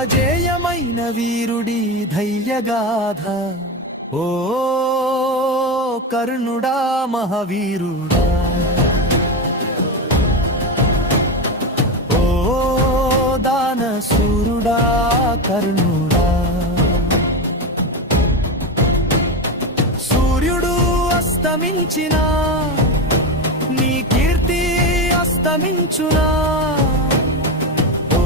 అజేయమైన వీరుడి ధైర్యగాథ. ఓ కర్ణుడా మహావీరుడా, ఓ దానశూరుడా కర్ణుడా. సూర్యుడు అస్తమించినా నీ కీర్తి అస్తమించునా. ఓ